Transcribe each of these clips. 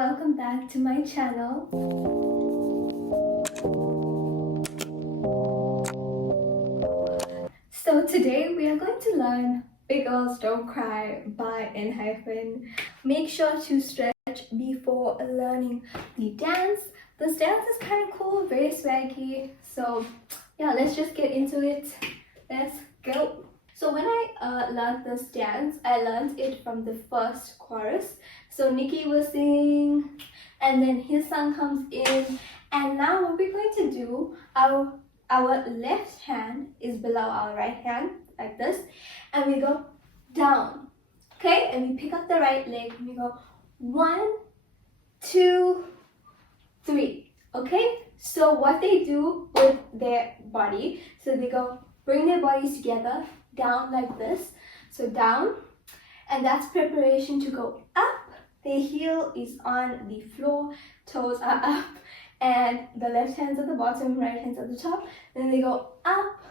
welcome back to my channel. So today we are going to learn Big Girls Don't Cry by ENHYPEN. Make sure to stretch before learning the dance. This dance is kind of cool, very swaggy. So yeah, let's just get into it. Let's go. So when I learned this dance, I learned it from the first chorus. So Nikki was singing, and then his song comes in, and now what we're going to do, our left hand is below our right hand, like this, and we go down, okay? And we pick up the right leg, and we go 1, 2, 3, okay? So what they do with their body, so they go, bring their bodies together, down like this, so down, and that's preparation to go up. The heel is on the floor, toes are up, and the left hand's at the bottom, right hand's at the top. Then they go up,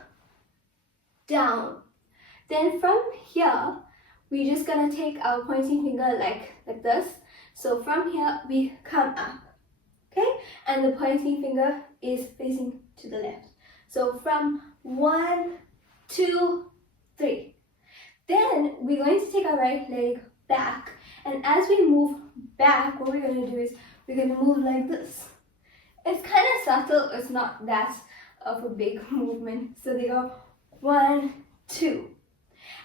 down. Then from here, we're just gonna take our pointing finger like this. So from here, we come up, okay? And the pointing finger is facing to the left. So from 1, 2, 3. Then we're going to take our right leg back, and as we move back, what we're going to do is we're going to move like this. It's kind of subtle, it's not that of a big movement. So they go 1, 2.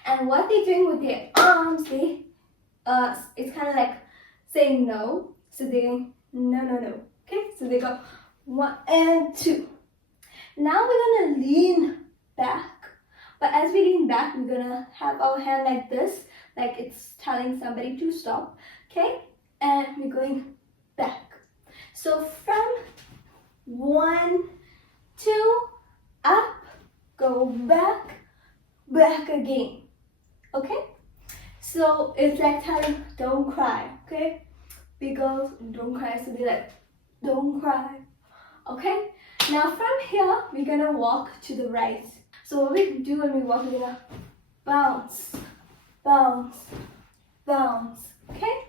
And what they're doing with their arms, it's kind of like saying no. So they're going no, no, no. Okay, so they go 1 and 2. Now we're going to lean back. But as we lean back, we're gonna have our hand like this, like it's telling somebody to stop, okay? And we're going back. So from 1, 2, up, go back, back again, okay? So it's like telling, don't cry, okay? Big girls, don't cry, so they're like, don't cry, okay? Now from here, we're gonna walk to the right. So what we do when we walk, we're gonna bounce, bounce, bounce, okay?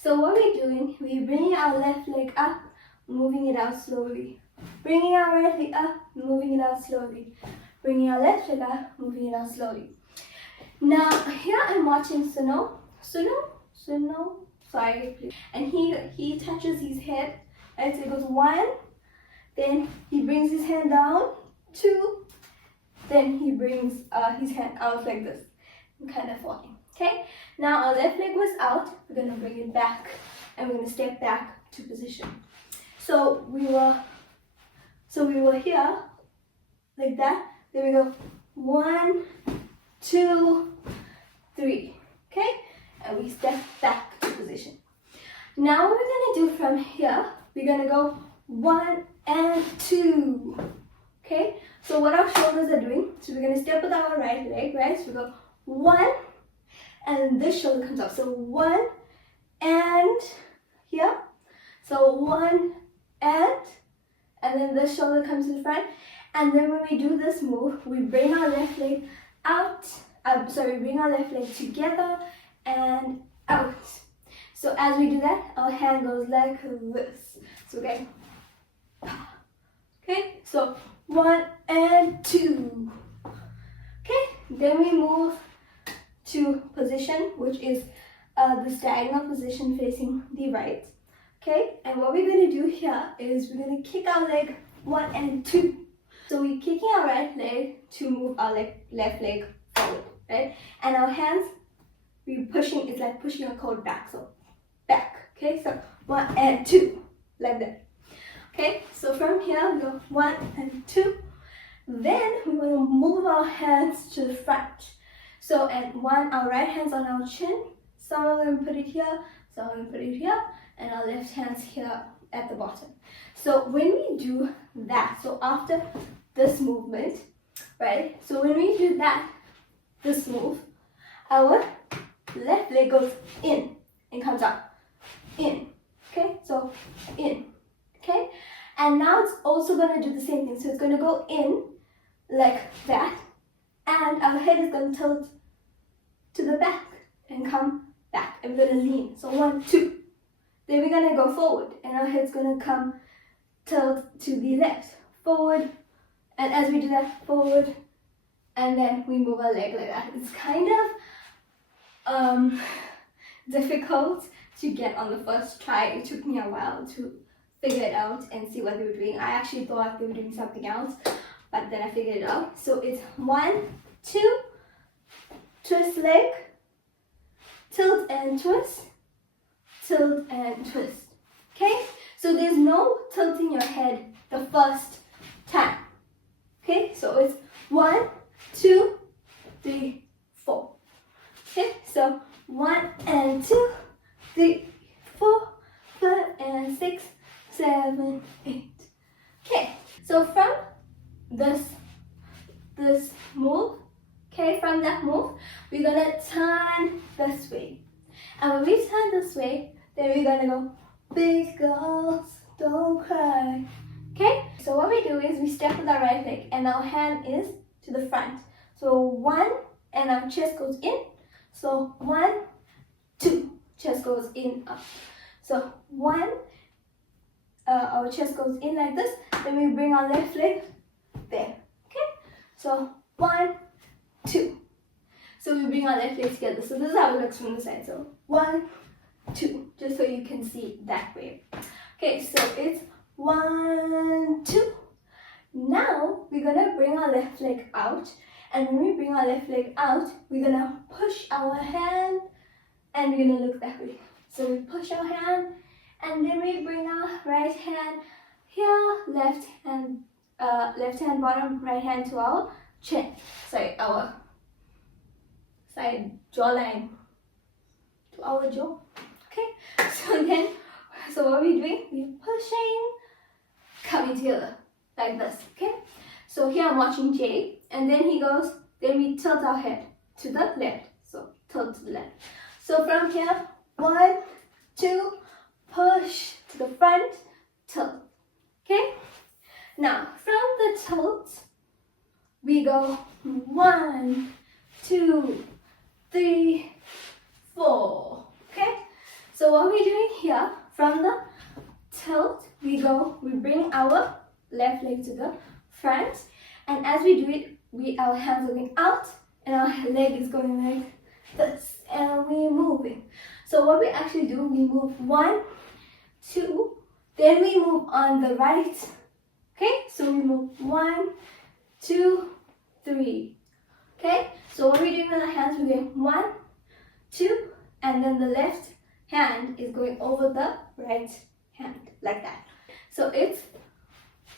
So what we're doing, we're bringing our left leg up, moving it out slowly. Bringing our right leg up, moving it out slowly. Bringing our left leg up, moving it out slowly. Now here I'm watching Suno, sorry, please. And he touches his head, right? So it goes 1, then he brings his hand down, 2, then he brings his hand out like this, kind of falling, okay? Now our left leg was out, we're gonna bring it back, and we're gonna step back to position. So we were here, like that, then we go 1, 2, 3, okay? And we step back to position. Now what we're gonna do from here, we're gonna go 1 and 2, okay? So what our shoulders are doing, so we're going to step with our right leg, right? So we go 1, and this shoulder comes up. So 1 and here. So 1 and then this shoulder comes in front. And then when we do this move, we bring our left leg out, bring our left leg together and out. So as we do that, our hand goes like this. So again, okay, so 1 and 2. Okay, then we move to position, which is this diagonal position facing the right. Okay, and what we're going to do here is we're going to kick our leg 1 and 2. So we're kicking our right leg to move our left leg forward, right? And our hands, we're pushing, it's like pushing our coat back, so back. Okay, so 1 and 2, like that. Okay, so from here we go 1 and 2. Then we're going to move our hands to the front. So at 1, our right hand's on our chin. Some of them put it here, some of them put it here, and our left hand's here at the bottom. So when we do that, so after this movement, right? So when we do that, this move, our left leg goes in and comes out, in. Okay, so in. Okay, and now it's also going to do the same thing. So it's going to go in like that, and our head is going to tilt to the back and come back, and we're going to lean. So 1, 2, then we're gonna go forward, and our head's gonna come tilt to the left, forward, and as we do that, forward, and then we move our leg like that. It's kind of difficult to get on the first try. It took me a while to figure it out and see what they were doing. I actually thought they were doing something else, but then I figured it out. So it's 1, 2, twist leg, tilt and twist, tilt and twist. Okay, so there's no tilting your head the first time. Okay, so it's 1, 2, 3, 4. Okay, so 1 and 2, 3, 4, 5 and 6, 7, 8. Okay, so from this move, okay, from that move, we're gonna turn this way. And when we turn this way, then we're gonna go, big girls, don't cry. Okay, so what we do is we step with our right leg and our hand is to the front. So 1, and our chest goes in. So 1, 2, chest goes in, up. So 1, our chest goes in like this. Then we bring our left leg there. Okay, so 1, 2. So we bring our left leg together. So this is how it looks from the side. So 1, 2, just so you can see that way. Okay, so it's 1, 2. Now we're gonna bring our left leg out, and when we bring our left leg out, we're gonna push our hand, and we're gonna look that way. So we push our hand, and then we bring our right hand here, left hand bottom, right hand to our chin. Sorry, our side jawline to our jaw. Okay, so what we're doing, we're pushing, coming together like this. Okay, so here I'm watching Jay, and then he goes, then we tilt our head to the left. So tilt to the left. So from here, 1, 2, push to the front, tilt. Okay, now from the tilt, we go 1, 2, 3, 4. Okay, so what we're doing here, from the tilt, we bring our left leg to the front, and as we do it, our hands are going out, and our leg is going like this, and we're moving. So what we actually do, we move 1, 2, then we move on the right. Okay, so we move 1, 2, 3. Okay, so what we're doing with our hands, we're going 1, 2, and then the left hand is going over the right hand, like that. So it's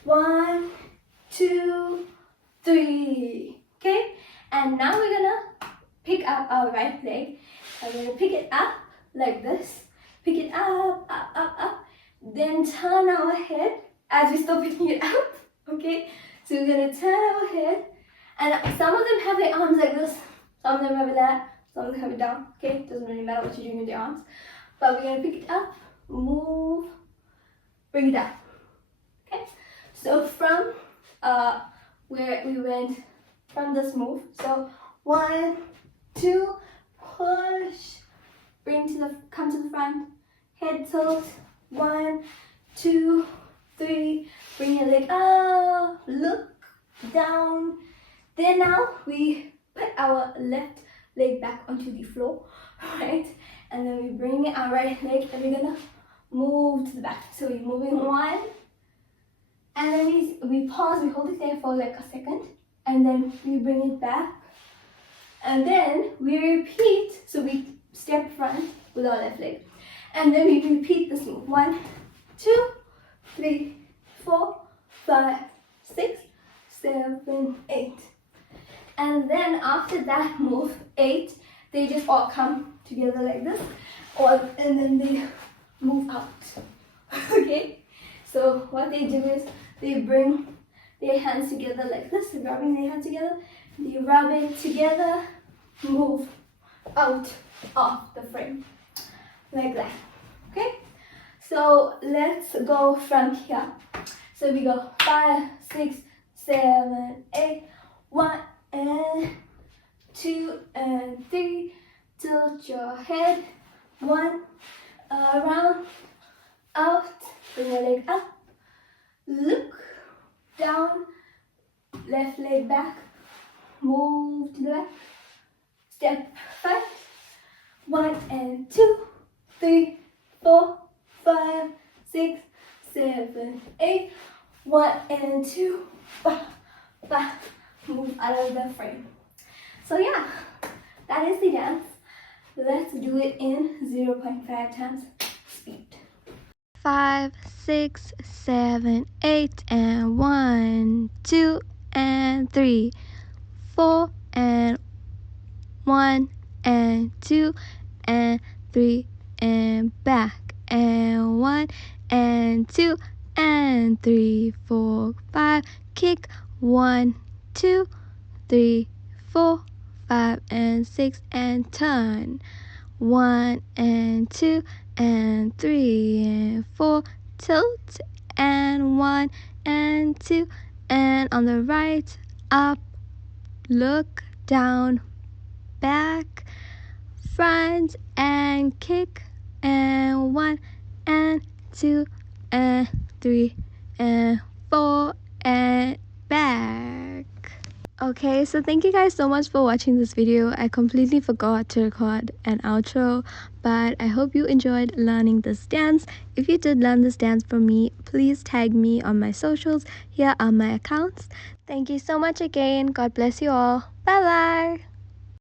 1, 2, 3. Okay, and now we're gonna pick up our right leg, and we're gonna pick it up like this. Pick it up, up, up, up. Then turn our head as we're still picking it up. Okay, so we're gonna turn our head, and some of them have their arms like this, some of them have it that, some of them have it down. Okay, doesn't really matter what you're doing with your arms, but we're gonna pick it up, move, bring it up. Okay, so from where we went from this move, so 1, 2, push, come to the front, head tilt, 1, 2, 3, bring your leg up, look down. Then now we put our left leg back onto the floor, right? And then we bring our right leg, and we're gonna move to the back. So we're moving 1, and then we pause, we hold it there for like a second, and then we bring it back, and then we repeat. So we step front with our left leg, and then we repeat this move. 1, 2, 3, 4, 5, 6, 7, 8. And then after that move, 8, they just all come together like this, and then they move out. Okay, so what they do is they bring their hands together like this. They're rubbing their hands together, they rub it together, move out of the frame like that. Okay, so let's go from here. So we go 5, 6, 7, 8, 1 and 2 and 3, tilt your head, 1, around, other leg up, look, down, left leg back, move to the left, step 5, 1 and 2, 3, 4, 5, 6, 7, 8, 1 and 2, move out of the frame. So yeah, that is the dance. Let's do it in 0.5 times speed. 5, 6, 7, 8, and 1, 2, and 3, 4, and 1, and 2, and 3, and back, and 1, and 2, and 3, 4, 5, kick, 1, 2, 3, 4, 5, and 6, and turn, 1, and 2, and 3, and 4, tilt, and 1, and 2, and on the right, up, look, down, back, front, and kick, and 1, and 2, and 3, and 4, and back. Okay, so thank you guys so much for watching this video. I completely forgot to record an outro, but I hope you enjoyed learning this dance. If you did learn this dance from me, please tag me on my socials. Here are my accounts. Thank you so much again. God bless you all. Bye bye.